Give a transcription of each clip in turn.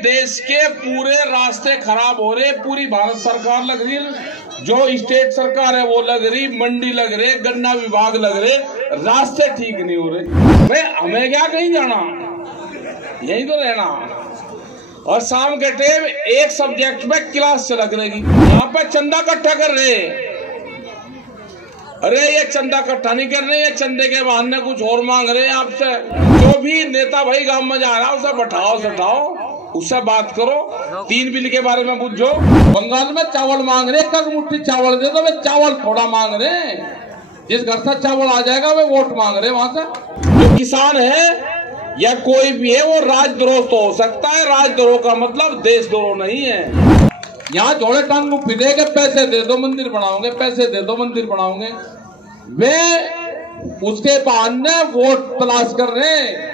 देश के पूरे रास्ते खराब हो रहे, पूरी भारत सरकार लग रही है, जो स्टेट सरकार है वो लग रही, मंडी लग रहे, गन्ना विभाग लग रहे, रास्ते ठीक नहीं हो रहे। भाई हमें क्या कहीं जाना, यही तो रहना। और शाम के टाइम एक सब्जेक्ट में क्लास चलक रहेगी, यहाँ पे चंदा इकट्ठा कर रहे। अरे ये चंदा इकट्ठा नहीं कर रहे, ये चंदे के बहाने कुछ और मांग रहे हैं आपसे। जो भी नेता भाई गांव में जा रहा है उसे बैठाओ सटाओ, उससे बात करो, 3 बिल के बारे में पूछो। बंगाल में चावल मांग रहे, एक मुट्ठी चावल दे दो, वे चावल थोड़ा मांग रहे। जिस घर से चावल आ जाएगा वे वोट मांग रहे वहां से। जो किसान है या कोई भी है वो राजद्रोह तो हो सकता है, राजद्रोह का मतलब देशद्रोह नहीं है। यहाँ जोड़े टांग फिरे के पैसे दे दो मंदिर बनाओगे, पैसे दे दो मंदिर बनाओगे, वे उसके बहाने वोट तलाश कर रहे हैं।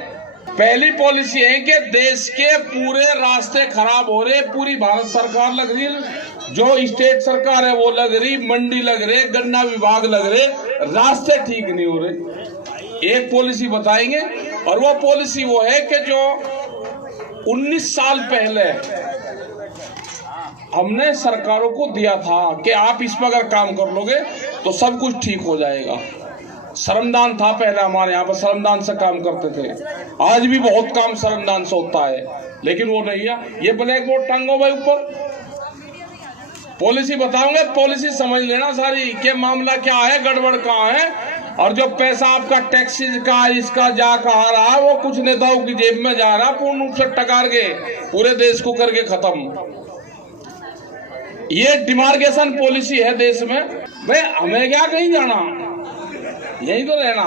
पहली पॉलिसी है कि देश के पूरे रास्ते खराब हो रहे, पूरी भारत सरकार लग रही, जो स्टेट सरकार है वो लग रही, मंडी लग रहे, गन्ना विभाग लग रहे, रास्ते ठीक नहीं हो रहे। एक पॉलिसी बताएंगे, और वो पॉलिसी वो है कि जो 19 साल पहले हमने सरकारों को दिया था कि आप इस पर अगर काम कर लोगे तो सब कुछ ठीक हो जाएगा। श्रमदान था पहले हमारे यहाँ पर, श्रमदान से काम करते थे। आज भी बहुत काम श्रमदान से होता है, लेकिन वो नहीं है। ये ब्लैक बोर्ड टांगो भाई ऊपर, पॉलिसी बताओगे, पॉलिसी समझ लेना सारी के मामला क्या है, गड़बड़ कहाँ है। और जो पैसा आपका टैक्सेस का इसका जा कहा रहा, वो कुछ नेताओं की जेब में जा रहा, पूर्ण रूप से टकार के पूरे देश को करके खत्म। ये डिमार्केशन पॉलिसी है देश में। भाई हमें क्या कहीं जाना, यही तो रहना।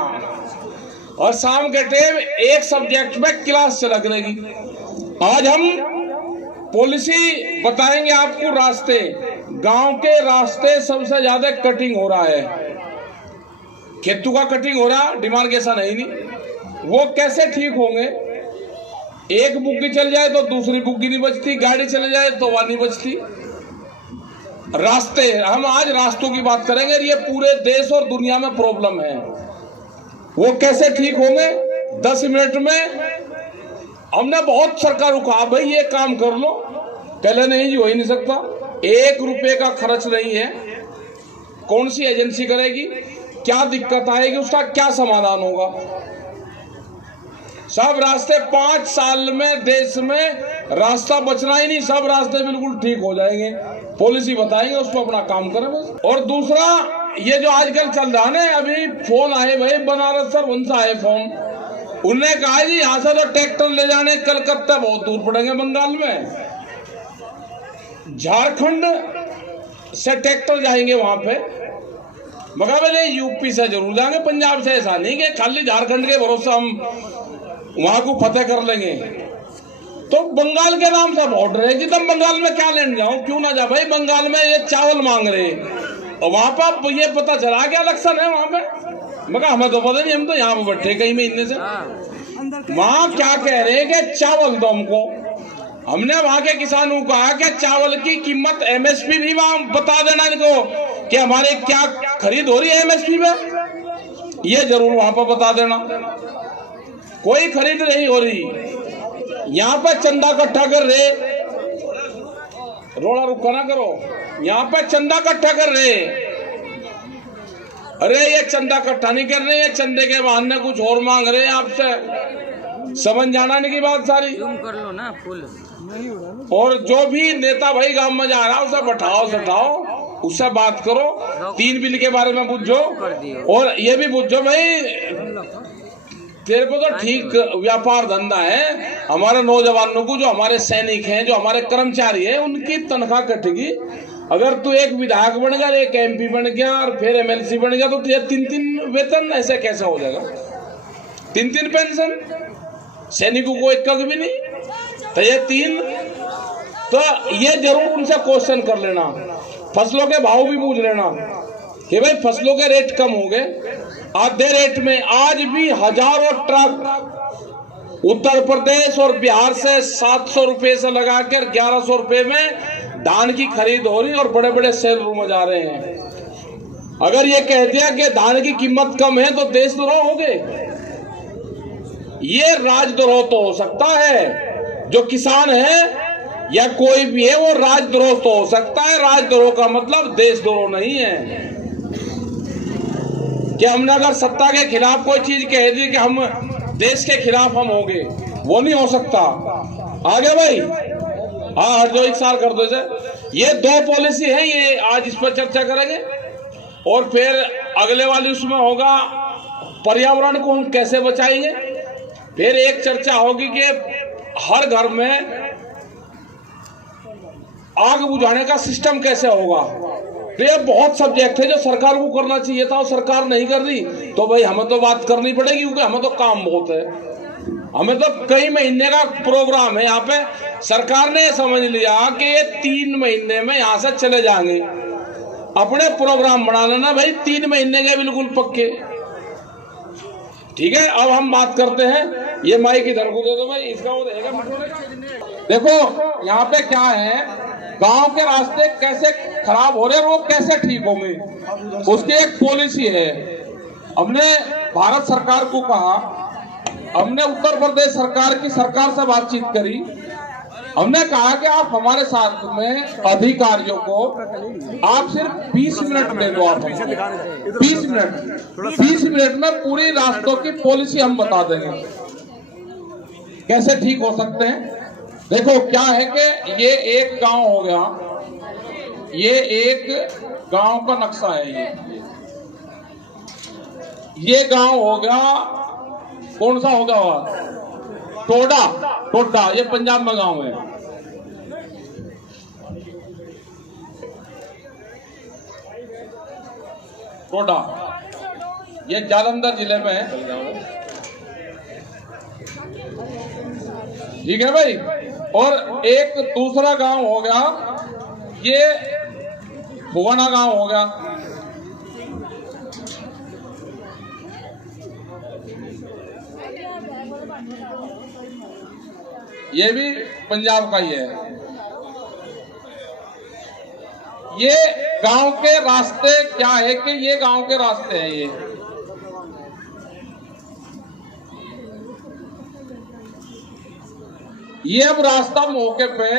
और शाम के टाइम एक सब्जेक्ट में क्लास चलक रहेगी। आज हम पॉलिसी बताएंगे आपको। रास्ते, गांव के रास्ते सबसे ज्यादा कटिंग हो रहा है, खेतों का कटिंग हो रहा, डिमार्केशन है ही नहीं। वो कैसे ठीक होंगे? एक बुग्गी चल जाए तो दूसरी बुग्गी नहीं बचती, गाड़ी चले जाए तो वह नहीं बचती। रास्ते, हम आज रास्तों की बात करेंगे। ये पूरे देश और दुनिया में प्रॉब्लम है, वो कैसे ठीक होंगे? 10 मिनट में हमने बहुत सरकारों को कहा भाई ये काम कर लो, पहले नहीं जी हो ही नहीं सकता। 1 रुपए का खर्च नहीं है, कौन सी एजेंसी करेगी, क्या दिक्कत आएगी, उसका क्या समाधान होगा। सब रास्ते 5 साल में देश में रास्ता बचना ही नहीं, सब रास्ते बिल्कुल ठीक हो जाएंगे। पॉलिसी बताएंगे, उसको अपना काम करें बस। और दूसरा, ये जो आजकल चल रहा है ना, अभी फोन आए भाई बनारस सर उनसे आए फोन, उन्होंने कहा जी यहाँ से तो ट्रैक्टर ले जाने कलकत्ता बहुत दूर पड़ेंगे, बंगाल में, झारखंड से ट्रैक्टर जाएंगे वहां पे। मगर मैंने यूपी से जरूर जाएंगे, पंजाब से। ऐसा नहीं कि खाली झारखंड के भरोसे हम वहां को फतेह कर लेंगे। तो बंगाल के नाम से बॉर्डर है, जितना बंगाल में क्या लेने जाऊं, क्यों ना जा भाई। बंगाल में ये चावल मांग रहे, और वहां पर ये पता चला कि इलेक्शन है वहां पे। मगर हमें तो पता नहीं, हम तो यहाँ पे बैठे कहीं महीने से। वहां क्या कह रहे हैं कि चावल दो हमको। हमने वहां के किसानों को कहा कि चावल की कीमत MSP भी वहां बता देना इनको कि हमारे क्या खरीद हो रही है MSP में, ये जरूर वहां पर बता देना। कोई खरीद नहीं हो रही, यहाँ पे चंदा इकट्ठा कर रहे, रोड़ा रुका ना करो, यहाँ पे चंदा इकट्ठा कर रहे। अरे ये चंदा इकट्ठा नहीं कर रहे, ये चंदे के बहाने कुछ और मांग रहे हैं आपसे। समझ जाना नहीं की बात सारी, कर लो ना फुल। और जो भी नेता भाई गांव में जा रहा है उसे बैठाओ सटाओ, उससे बात करो, 3 बिल के बारे में पूछो। और ये भी पूछो भाई तेरे को तो ठीक व्यापार धंधा है, हमारे नौजवानों को, जो हमारे सैनिक हैं, जो हमारे कर्मचारी हैं, उनकी तनख्वाह कटेगी। अगर तू एक विधायक बन गया, एक MP बन गया और फिर MLC बन गया, तो तुझे 3-3 वेतन ऐसे कैसे हो जाएगा? 3-3 पेंशन, सैनिकों को एक भी नहीं, तो ये 3। तो ये जरूर उनसे क्वेश्चन कर लेना, फसलों के भाव भी पूछ लेना कि भाई फसलों के रेट कम हो गए, आधे रेट में। आज भी हजारों ट्रक उत्तर प्रदेश और बिहार से 700 रुपए से लगाकर 1100 रुपए में धान की खरीद हो रही, और बड़े बड़े सेल रूम में जा रहे हैं। अगर ये कह दिया कि धान की कीमत कम है तो देशद्रोह हो गए। ये राजद्रोह तो हो सकता है, जो किसान है या कोई भी है वो राजद्रोह तो हो सकता है। राजद्रोह का मतलब देशद्रोह नहीं है कि हमने अगर सत्ता के खिलाफ कोई चीज कह दी कि हम देश के खिलाफ हम होंगे, वो नहीं हो सकता। आगे भाई, हाँ जो एक साल कर दो इसे। ये दो पॉलिसी है, ये आज इस पर चर्चा करेंगे और फिर अगले वाली उसमें होगा पर्यावरण को हम कैसे बचाएंगे। फिर एक चर्चा होगी कि हर घर में आग बुझाने का सिस्टम कैसे होगा। तो ये बहुत सब्जेक्ट है जो सरकार को करना चाहिए था और सरकार नहीं कर रही, तो भाई हमें तो बात करनी पड़ेगी क्योंकि हमें तो काम बहुत है। हमें तो कई महीने का प्रोग्राम है यहाँ पे। सरकार ने समझ लिया कि ये 3 महीने में यहाँ से चले जाएंगे। अपने प्रोग्राम बना लेना भाई 3 महीने के बिल्कुल पक्के। ठीक है, अब हम बात करते हैं। ये माइक इधर को दे दो भाई, इसका वो रहेगा। देखो यहाँ पे क्या है, गांव के रास्ते कैसे खराब हो रहे हैं, वो कैसे ठीक होंगे, उसकी एक पॉलिसी है। हमने भारत सरकार को कहा, हमने उत्तर प्रदेश सरकार से बातचीत करी। हमने कहा कि आप हमारे साथ में अधिकारियों को आप सिर्फ 20 मिनट दे दो। आप 20 मिनट में पूरी रास्तों की पॉलिसी हम बता देंगे कैसे ठीक हो सकते हैं। देखो क्या है कि ये एक गांव हो गया, ये एक गांव का नक्शा है। ये गांव हो गया, कौन सा होगा वह? टोडा, ये पंजाब में गांव है। टोडा ये जालंधर जिले में है। ठीक है भाई। और एक दूसरा गांव हो गया, ये भुवना गांव हो गया। ये भी पंजाब का ही है। ये गांव के रास्ते क्या है कि ये गांव के रास्ते हैं। ये अब रास्ता मौके पे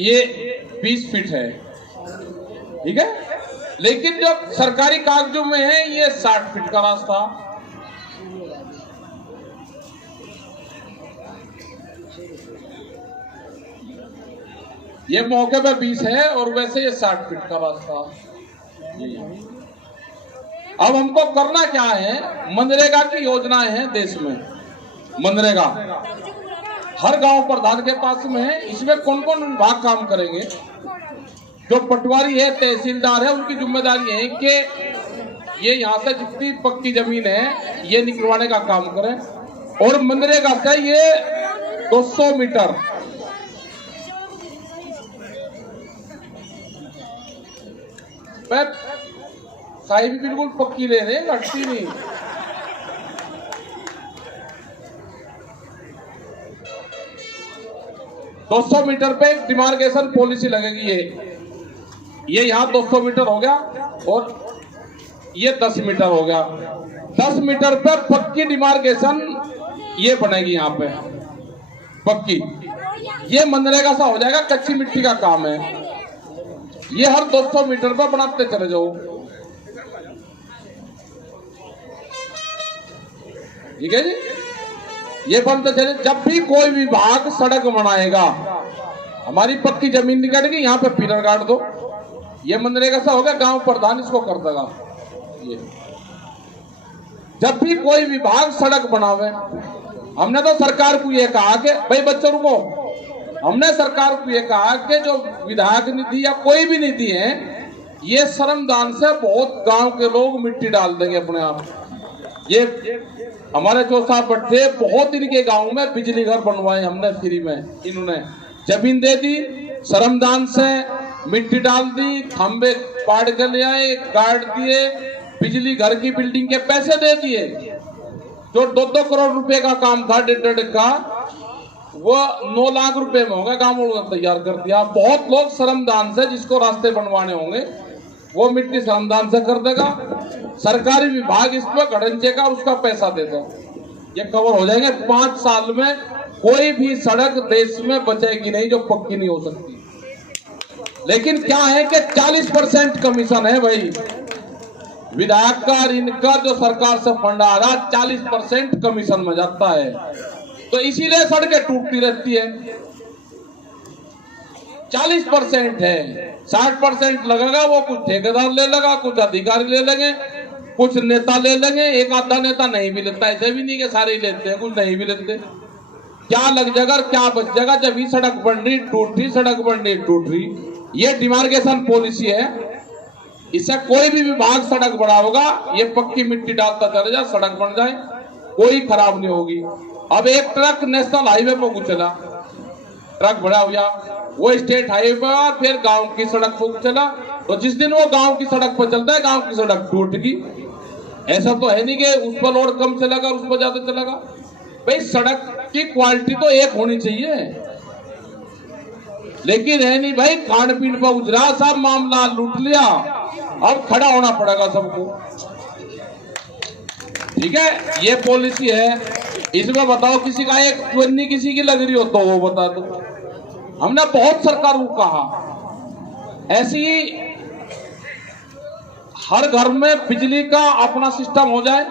ये 20 फीट है, ठीक है, लेकिन जो सरकारी कागजों में है ये 60 फीट का रास्ता। ये मौके पे 20 है और वैसे ये 60 फीट का रास्ता। अब हमको करना क्या है, मनरेगा की योजनाएं हैं देश में। मनरेगा हर गांव प्रधान के पास में है। इसमें कौन कौन विभाग काम करेंगे? जो पटवारी है, तहसीलदार है, उनकी जिम्मेदारी है कि ये यहाँ से जितनी पक्की जमीन है ये निकलवाने का काम करें। और मनरेगा से ये 200 मीटर साई भी बिल्कुल पक्की ले रहे, घटती नहीं। दो 200 मीटर पे डिमार्केशन पॉलिसी लगेगी। ये यहाँ 200 मीटर हो गया और ये 10 मीटर हो गया। 10 मीटर पे पक्की डिमार्केशन ये बनेगी यहाँ पे पक्की। ये मनरेगा सा हो जाएगा, कच्ची मिट्टी का काम है। ये हर 200 मीटर पर बनाते चले जाओ। ठीक है जी, ये बनते चले। जब भी कोई विभाग सड़क बनाएगा, हमारी पक्की जमीन निकलेगी, यहाँ पे पिलर गाड़ दो। ये मनरेगा सा होगा, गांव प्रधान इसको कर देगा। ये जब भी कोई विभाग सड़क बनावे, हमने तो सरकार को ये कहा कि भाई बच्चों को, हमने सरकार को ये कहा कि जो विधायक निधि या कोई भी निधि है, ये श्रमदान से बहुत गांव के लोग मिट्टी डाल देंगे अपने आप। ये हमारे जो साहब बैठे, बहुत इनके गांव में बिजली घर बनवाए हमने फ्री में। इन्होंने जमीन दे दी, श्रमदान से मिट्टी डाल दी, खंबे पाड़ के ले आए, काट दिए, बिजली घर की बिल्डिंग के पैसे दे दिए। जो 2-2 करोड़ रुपए का काम था, 1.5 का, वो 9 लाख रुपए में होगा। गांव वालों ने तैयार कर दिया। बहुत लोग श्रमदान से, जिसको रास्ते बनवाने होंगे वो मिट्टी श्रमदान से कर देगा। सरकारी विभाग इसमें गड़ंचे का उसका पैसा देगा। ये कवर हो जाएंगे 5 साल में। कोई भी सड़क देश में बचेगी नहीं जो पक्की नहीं हो सकती। लेकिन क्या है कि 40% कमीशन है भाई, विधायक का और इनका जो सरकार से फंड आ रहा 40% कमीशन में जाता है, तो इसीलिए सड़कें टूटती रहती है। 40% है, 60% लगेगा वो कुछ ठेकेदार ले लेगा, कुछ अधिकारी ले लेंगे, कुछ नेता ले लेंगे, एक आधा नेता नहीं भी लेता, ऐसे भी नहीं कि सारे ही लेते हैं, कुछ नहीं भी लेते। क्या लग जाएगा और क्या बच जाएगा जब ये सड़क बन रही टूट रही, सड़क बन रही टूट रही। ये डिमार्केशन पॉलिसी है, इससे कोई भी विभाग सड़क बड़ा होगा, ये पक्की मिट्टी डालता चला जाए, सड़क बन जाए, कोई खराब नहीं होगी। अब एक ट्रक नेशनल हाईवे पर चला, ट्रक बड़ा हो गया, वो स्टेट हाईवे पर, फिर गांव की सड़क पर चला, तो जिस दिन वो गांव की सड़क पर चलता है गांव की सड़क टूट गई। ऐसा तो है नहीं कि उस पर लोड कम चलेगा उस पर ज्यादा चलेगा। भाई सड़क की क्वालिटी तो एक होनी चाहिए, लेकिन है नहीं भाई, खान पीन पर उजरा, सब मामला लूट लिया, अब खड़ा होना पड़ेगा सबको। ठीक है, ये पॉलिसी है। इसमें बताओ किसी का एक चुन्नी किसी की लग रही हो तो वो बता दो। हमने बहुत सरकार को कहा ऐसी हर घर में बिजली का अपना सिस्टम हो जाए।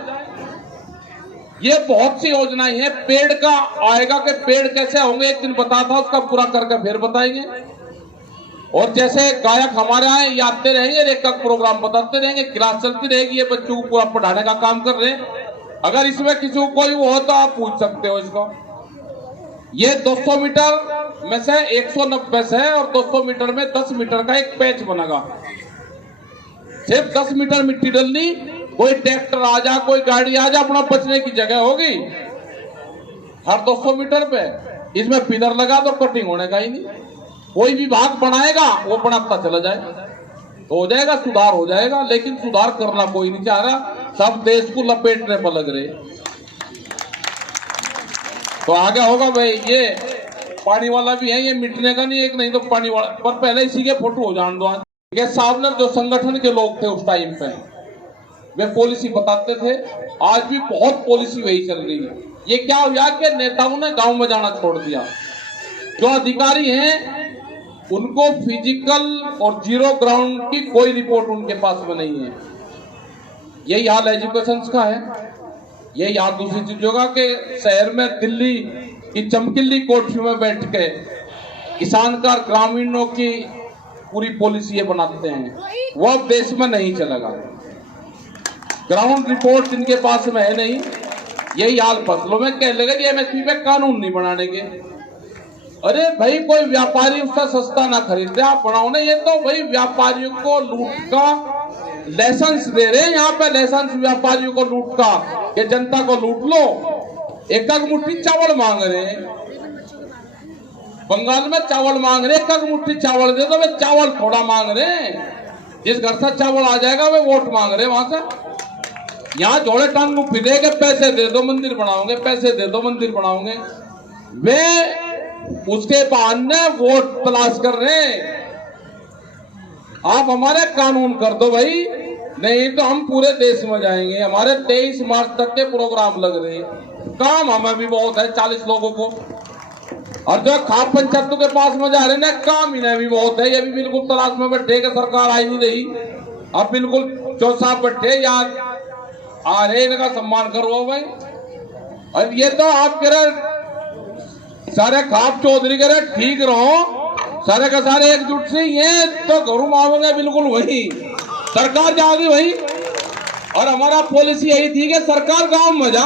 ये बहुत सी योजनाएं हैं। पेड़ का आएगा कि पेड़ कैसे होंगे एक दिन बता था, उसका पूरा करके फिर बताएंगे। और जैसे गायक हमारे यहाँ ये आते रहेंगे, एक का प्रोग्राम बताते रहेंगे, क्लास चलती रहेगी, ये बच्चों को पूरा पढ़ाने का काम कर रहे हैं। अगर इसमें किसी को कोई वो हो तो आप पूछ सकते हो इसको। ये 200 मीटर में से 190 से है, और 200 मीटर में 10 मीटर का एक पैच बनेगा। सिर्फ 10 मीटर मिट्टी डलनी, कोई ट्रैक्टर आ जा, कोई गाड़ी आ जा, अपना बचने की जगह होगी हर 200 मीटर पे। इसमें पिलर लगा दो, कटिंग होने का ही नहीं। कोई भी भाग बनाएगा वो बनाता चला जाए तो हो जाएगा, सुधार हो जाएगा। लेकिन सुधार करना कोई नहीं चाह रहा, सब देश को लपेटने पर लग रहे। तो आगे होगा भाई, ये पानी वाला भी है, ये मिटने का नहीं, एक नहीं तो पानी वाला। पर पहले इसी के फोटो हो जान दो। ये सावनर जो संगठन के लोग थे उस टाइम पे, वे पॉलिसी बताते थे। आज भी बहुत पॉलिसी वही चल रही है। ये क्या हुआ कि नेताओं ने गांव में जाना छोड़ दिया। जो अधिकारी हैं उनको फिजिकल और जीरो ग्राउंड की कोई रिपोर्ट उनके पास में नहीं है। यही हाल एजुकेशन का है। यही हाल दूसरी चीजों का कि शहर में दिल्ली की चमकीली कोठरियों में बैठ के किसान का ग्रामीणों की पूरी पॉलिसी बनाते हैं, वो अब देश में नहीं चलेगा। ग्राउंड रिपोर्ट इनके पास में है नहीं। यही हाल फसलों में कह लेगा कि एमएसपी पे कानून नहीं बनाने के। अरे भाई, कोई व्यापारी उसका सस्ता ना खरीदे, आप बनाओ ना। ये तो भाई व्यापारियों को लूट का लाइसेंस दे रहे हैं यहाँ पे, लाइसेंस व्यापारियों को लूट का, कि जनता को लूट लो। एक मुट्ठी चावल मांग रहे हैं, बंगाल में चावल मांग रहे, एक मुट्ठी चावल दे दो। वे चावल थोड़ा मांग रहे हैं, जिस घर से चावल आ जाएगा वे वोट मांग रहे हैं वहां से। यहाँ जोड़े टांग फिरे के पैसे दे दो मंदिर बनाओगे, पैसे दे दो मंदिर बनाओगे। वे उसके बहाने वोट तलाश कर रहे हैं। आप हमारे कानून कर दो भाई, नहीं तो हम पूरे देश में जाएंगे। हमारे 23 मार्च तक के प्रोग्राम लग रहे हैं। काम हमें भी बहुत है 40 लोगों को, और जो खाप पंचायतों के पास में जा रहे हैं काम इन्हें भी बहुत है। ये भी बिल्कुल तलाश में बैठे कि सरकार आई नहीं रही, अब बिल्कुल चौसाफ बैठे यार आ रहे, इनका सम्मान करो भाई। अब ये तो आप कह रहे सारे खाप चौधरी कह रहे ठीक रहो, सारे का सारे एकजुट से, ये तो घरों मांगोगे बिल्कुल वही सरकार जाएगी वही। और हमारा पॉलिसी यही थी कि सरकार गांव में जा,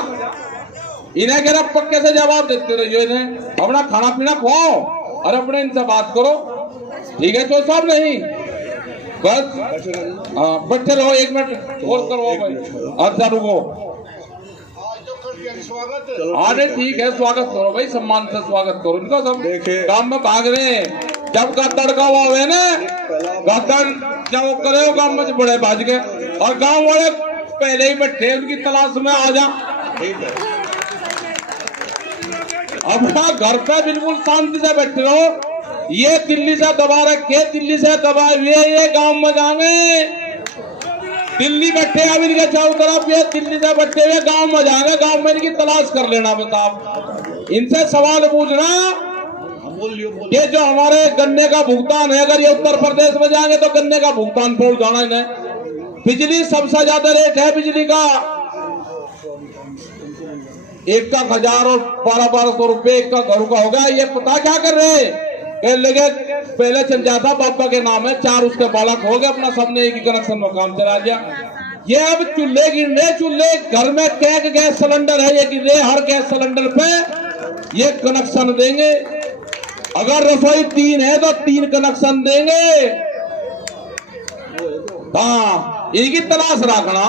इन्हें कह रहे पक्के से जवाब देते रहिए, इन्हें अपना खाना पीना खुआओ और अपने इनसे बात करो। ठीक है तो सब नहीं, बस बैठे रहो, 1 मिनट और करो भाई। अच्छा रुको, अरे ठीक है, स्वागत करो भाई, सम्मान से स्वागत करो इनका। सब काम में भाग रहे हैं। जब का तड़का हुआ हुए ना गद्दर जब वो करे हो काम में बड़े भाज गए, और गांव वाले पहले ही बैठे उनकी तलाश में आ जा। अपना घर पे बिल्कुल शांति से बैठे रहो। ये दिल्ली से दबा रखे, दिल्ली से दबा ये गांव में जाएंगे। दिल्ली बैठे अभी इनके चारों तरफ, ये दिल्ली से बैठे हुए गांव में जाएंगे। गांव में इनकी तलाश कर लेना बताओ। इनसे सवाल पूछना ये जो हमारे गन्ने का भुगतान है, अगर ये उत्तर प्रदेश में जाएंगे तो गन्ने का भुगतान पहुंचाना इन्हें। बिजली सबसे ज्यादा रेट है बिजली का, 1,000 और 1200 रुपए एक का घर का होगा। ये पता क्या कर रहे हैं, लगे पहले चल जाता पापा के नाम है, 4 उसके बालक हो गए, अपना सबने एक ही कनेक्शन में काम चला दिया। ये अब चूल्हे गिन रहे, चूल्हे घर में कैक गैस सिलेंडर है ये गिन रहे, हर गैस सिलेंडर पे ये कनेक्शन देंगे। अगर रसोई 3 है तो 3 कनेक्शन देंगे। हाँ, इनकी तलाश रखना।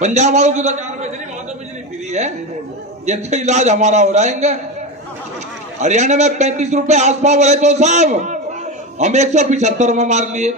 पंजाब वालों की तो 4 पैसे वहां तो बिजली फ्री है, ये तो इलाज हमारा हो रहा है। हरियाणा में 35 रुपए आसपास बोले तो साहब हम 175 में मार लिए।